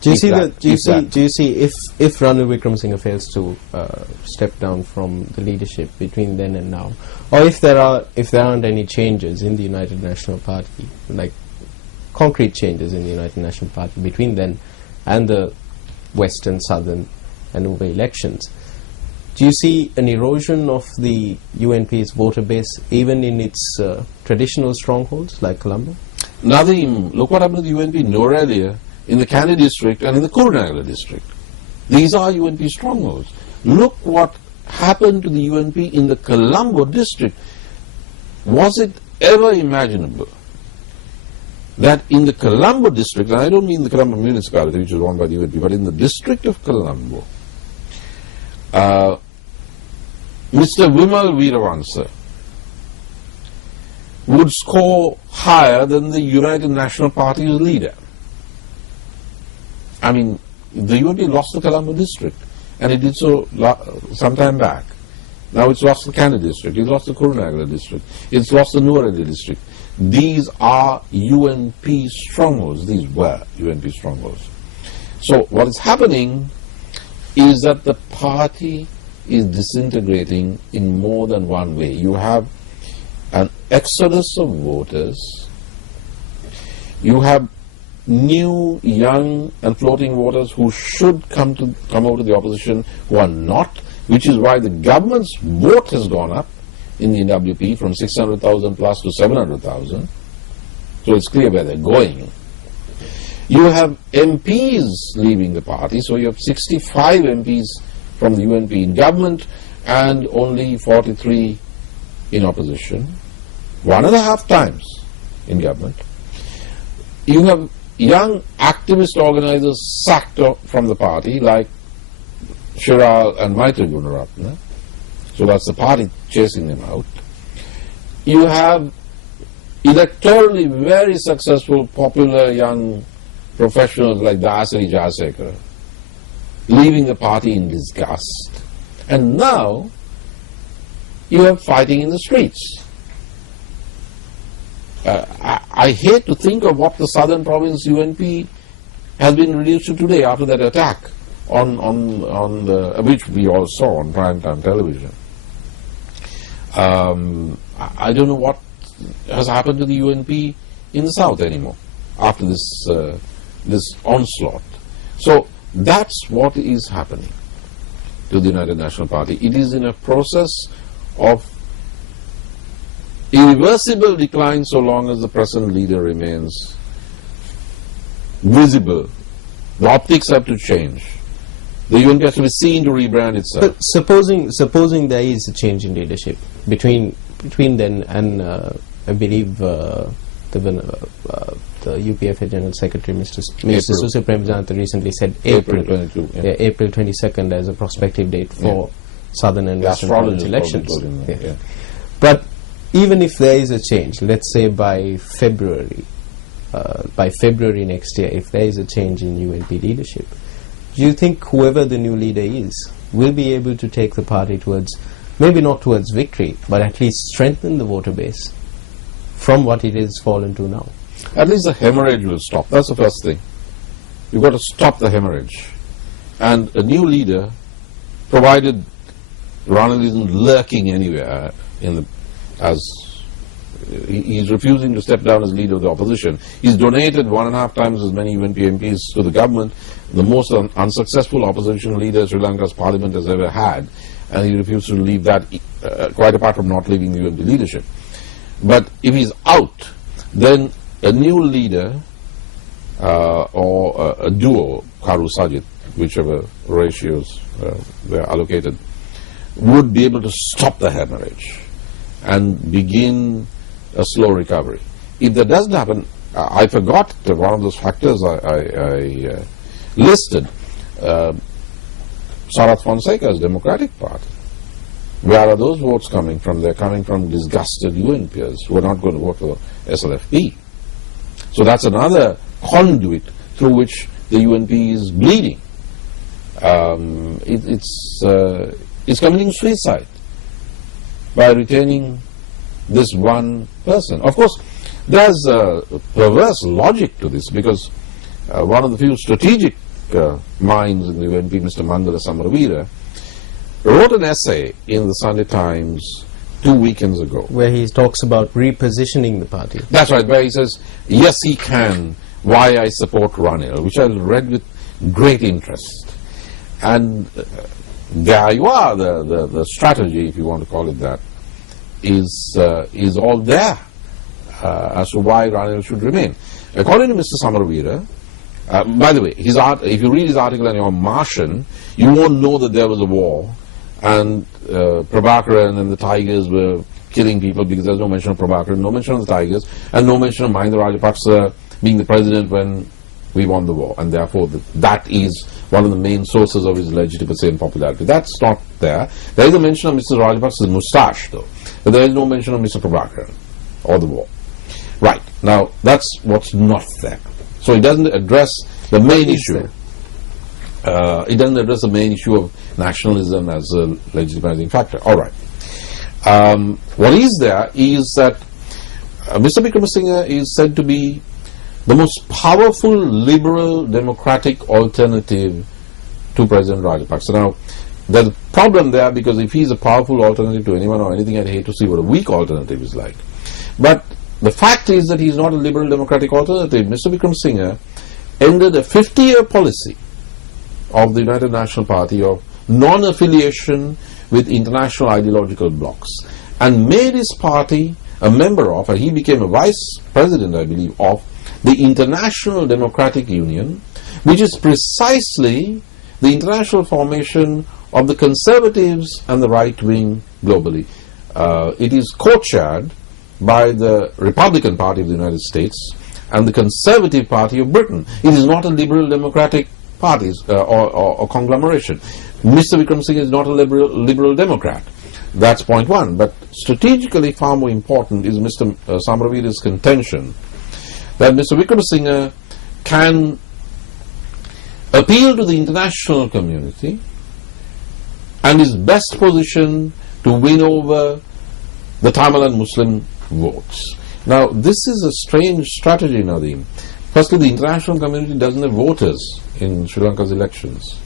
Do you see if Ranil Wickremesinghe fails to step down from the leadership between then and now, or if there aren't any changes in the United National Party, like concrete changes in the United National Party between then and the Western, Southern and over elections, do you see an erosion of the UNP's voter base even in its traditional strongholds like Colombo? Nadeem, look what happened to the UNP in Norelia, in the Kandy district and in the Kurunegala district. These are UNP strongholds. Look what happened to the UNP in the Colombo district. Was it ever imaginable that in the Colombo district, and I don't mean the Colombo municipality which is run by the UNP, but in the district of Colombo, Mr. Vimal Veeravansa would score higher than the United National Party's leader. I mean, the UNP lost the Colombo district, and it did so some time back. Now it's lost the Kandy district, it's lost the Kurunegala district, it's lost the Nuwara district. These are UNP strongholds. These were UNP strongholds. So what is happening is that the party is disintegrating in more than one way. You have an exodus of voters. You have new, young and floating voters who should come over to the opposition who are not, which is why the government's vote has gone up in the NWP from 600,000 plus to 700,000. So it's clear where they're going. You have MPs leaving the party, so you have 65 MPs from the UNP in government and only 43 in opposition, 1.5 times in government. You have young activist organizers sacked from the party like Shiral and Maitri Gunaratne. So that's the party chasing them out. You have electorally very successful, popular young professionals like Dasari Jasekar leaving the party in disgust. And now you have fighting in the streets. I hate to think of what the Southern Province UNP has been reduced to today after that attack on the, which we all saw on primetime television. I don't know what has happened to the UNP in the South anymore after this this onslaught. So that's what is happening to the United National Party. It is in a process of irreversible decline so long as the present leader remains visible. The optics have to change. The UNP has to be seen to rebrand itself. But supposing there is a change in leadership between then and I believe the UPFA General Secretary Mr. Susil Premjanta recently said April 22, yeah. April 22nd as a prospective date for Southern and Western Province elections. But even if there is a change, let's say by February next year, if there is a change in UNP leadership, do you think whoever the new leader is will be able to take the party towards, maybe not towards victory, but at least strengthen the voter base from what it has fallen to now? At least the hemorrhage will stop. That's the first thing. You've got to stop the hemorrhage. And a new leader, provided Ranil isn't lurking anywhere he's refusing to step down as leader of the opposition. He's donated 1.5 times as many UNP MPs to the government, the most unsuccessful opposition leader Sri Lanka's parliament has ever had, and he refused to leave that, quite apart from not leaving the UNP leadership. But if he's out, then a new leader or a duo, Karu Sajid, whichever ratios were allocated, would be able to stop the hemorrhage and begin a slow recovery. If that doesn't happen, I forgot one of those factors I listed, Sarath Fonseca's Democratic Party. Where are those votes coming from? They're coming from disgusted UNPers who are not going to vote for SLFP. So that's another conduit through which the UNP is bleeding. It's committing suicide by retaining this one person. Of course, there's a perverse logic to this, because one of the few strategic minds in the UNP, Mr. Mandala Samaravira, wrote an essay in the Sunday Times 2 weekends ago. Where he talks about repositioning the party. That's right, where he says, yes, he can, why I support Ranil, which I read with great interest. And there you are, the strategy, if you want to call it that, is all there as to why Ranil should remain. According to Mr. Samaravira, by the way, if you read his article and you're Martian, you won't know that there was a war and Prabhakaran and the Tigers were killing people, because there's no mention of Prabhakaran, no mention of the Tigers, and no mention of Mahinda Rajapaksa being the president when we won the war, and therefore that is one of the main sources of his legitimacy and popularity. That's not there. There is a mention of Mr. Rajapaksa's moustache, though, but there is no mention of Mr. Prabhakaran or the war. Right, now that's what's not there. So it doesn't address the main issue. It doesn't address the main issue of nationalism as a legitimizing factor. All right. What is there is that Mr. Wickremesinghe is said to be the most powerful liberal democratic alternative to President Rajapaksa. Now, there's a problem there, because if he's a powerful alternative to anyone or anything, I'd hate to see what a weak alternative is like. But the fact is that he's not a liberal democratic alternative. Mr. Wickremesinghe ended a 50-year policy of the United National Party of non-affiliation with international ideological blocs, and made his party a member of, and he became a vice president, I believe, of the International Democratic Union, which is precisely the international formation of the conservatives and the right wing globally. It is co-chaired by the Republican Party of the United States and the Conservative Party of Britain. It is not a liberal democratic party or conglomeration. Mr. Wickremesinghe is not a liberal democrat. That's point one. But strategically far more important is Mr. Samaravira's contention that Mr. Wickremesinghe can appeal to the international community and is best positioned to win over the Tamil and Muslim votes. Now, this is a strange strategy, Nadeem. Firstly, the international community doesn't have voters in Sri Lanka's elections.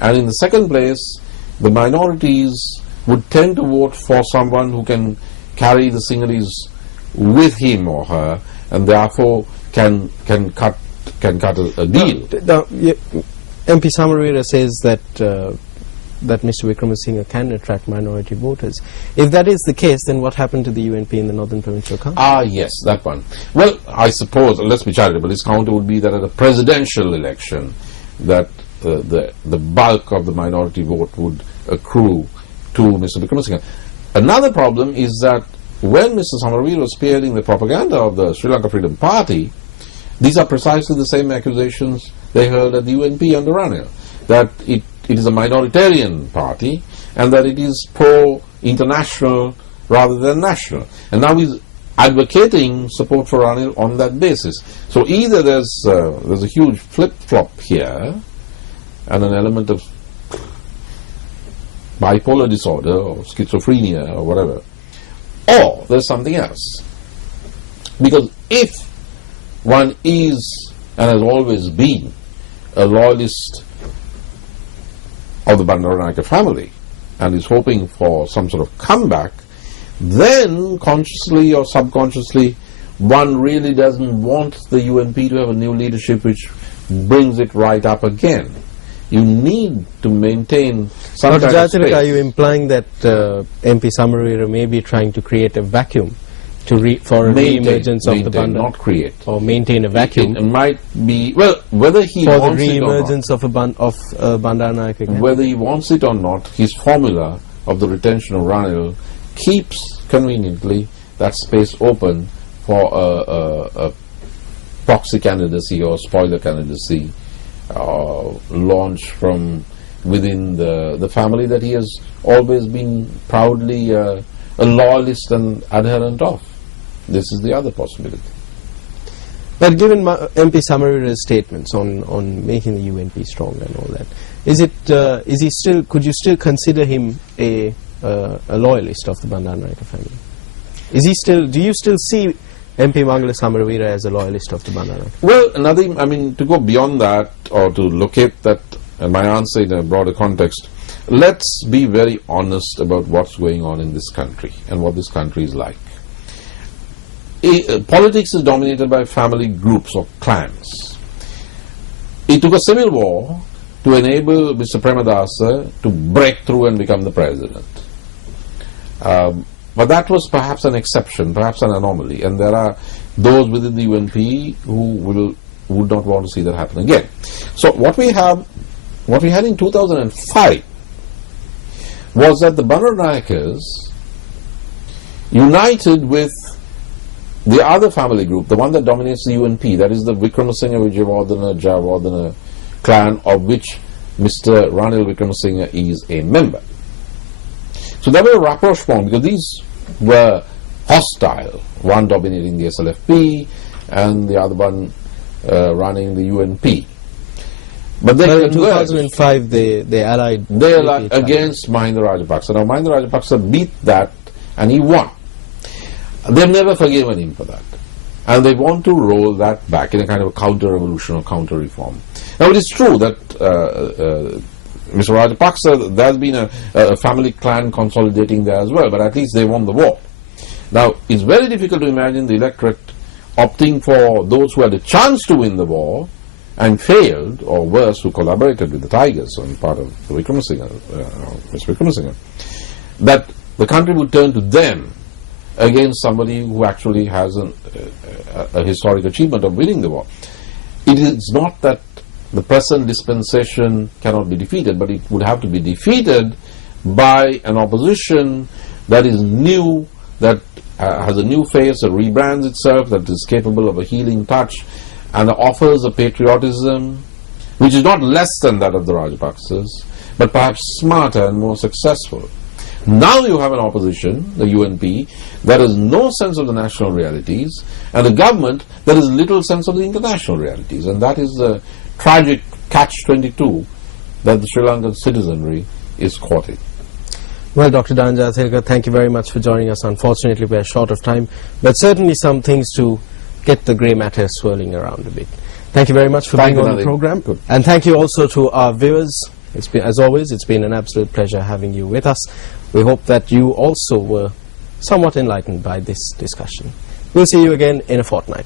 And in the second place, the minorities would tend to vote for someone who can carry the Sinhalese with him or her, and therefore can cut a deal. MP Samaravira says that that Mr. Wickremesinghe can attract minority voters. If that is the case, then what happened to the UNP in the Northern Provincial Council? Ah, yes, that one. Well, I suppose, let's be charitable, his counter would be that at a presidential election, that the bulk of the minority vote would accrue to Mr. Wickremesinghe. Another problem is that when Mr. Samaravira was spearheading the propaganda of the Sri Lanka Freedom Party, these are precisely the same accusations they hurled at the UNP under Ranil, that it is a minoritarian party and that it is pro-international rather than national. And now he's advocating support for Ranil on that basis. So either there's a huge flip-flop here and an element of bipolar disorder or schizophrenia or whatever, or there's something else. Because if one is and has always been a loyalist of the Bandaranaike family and is hoping for some sort of comeback, then consciously or subconsciously one really doesn't want the UNP to have a new leadership which brings it right up again. You need to maintain some kind of space. Are you implying that MP Samaravira may be trying to create a vacuum for a re-emergence of the Bandar? Not create. Or maintain a vacuum? It might be, well, whether he for wants the it or not. re-emergence of Bandaranaike again? Whether he wants it or not, his formula of the retention of Ranil keeps conveniently that space open for a proxy candidacy or spoiler candidacy launched from within the family that he has always been proudly a loyalist and adherent of. This is the other possibility. But given MP Samaravira's statements on making the UNP stronger and all that, is he still? Could you still consider him a loyalist of the Bandaranaike family? Is he still? Do you still see MP Mangala Samaraveera as a loyalist of the Bandaranaike? Well, nothing, I mean, to go beyond that or to locate that, my answer in a broader context, let's be very honest about what's going on in this country and what this country is like. Politics is dominated by family groups or clans. It took a civil war to enable Mr. Premadasa to break through and become the president. But that was perhaps an exception, perhaps an anomaly, and there are those within the UNP who would not want to see that happen again. So what we had in 2005 was that the Bandaranaikes united with the other family group, the one that dominates the UNP, that is the Wickramasinghe Vijayawardena Jayawardena clan, of which Mr. Ranil Wickramasinghe is a member. So there were a rapprochement because these were hostile, one dominating the SLFP and the other one running the UNP. But then in 2005 they allied against Mahinda Rajapaksa. Now Mahinda Rajapaksa beat that and he won. They've never forgiven him for that. And they want to roll that back in a kind of a counter-revolution or counter-reform. Now it is true that Mr. Rajapaksa, there's been a family clan consolidating there as well, but at least they won the war. Now, it's very difficult to imagine the electorate opting for those who had a chance to win the war and failed, or worse, who collaborated with the Tigers on part of the Mr. Wickramasinghe, that the country would turn to them against somebody who actually has a historic achievement of winning the war. It is not that the present dispensation cannot be defeated, but it would have to be defeated by an opposition that is new, that has a new face, that rebrands itself, that is capable of a healing touch, and offers a patriotism which is not less than that of the Rajapaksas, but perhaps smarter and more successful. Now you have an opposition, the UNP, that has no sense of the national realities, and a government that has little sense of the international realities, and that is the tragic catch-22 that the Sri Lankan citizenry is caught in. Well, Dr. Dayan Jayatilleka, thank you very much for joining us. Unfortunately, we are short of time, but certainly some things to get the grey matter swirling around a bit. Thank you very much for being on the program. Good. And thank you also to our viewers. It's been, as always, it's been an absolute pleasure having you with us. We hope that you also were somewhat enlightened by this discussion. We'll see you again in a fortnight.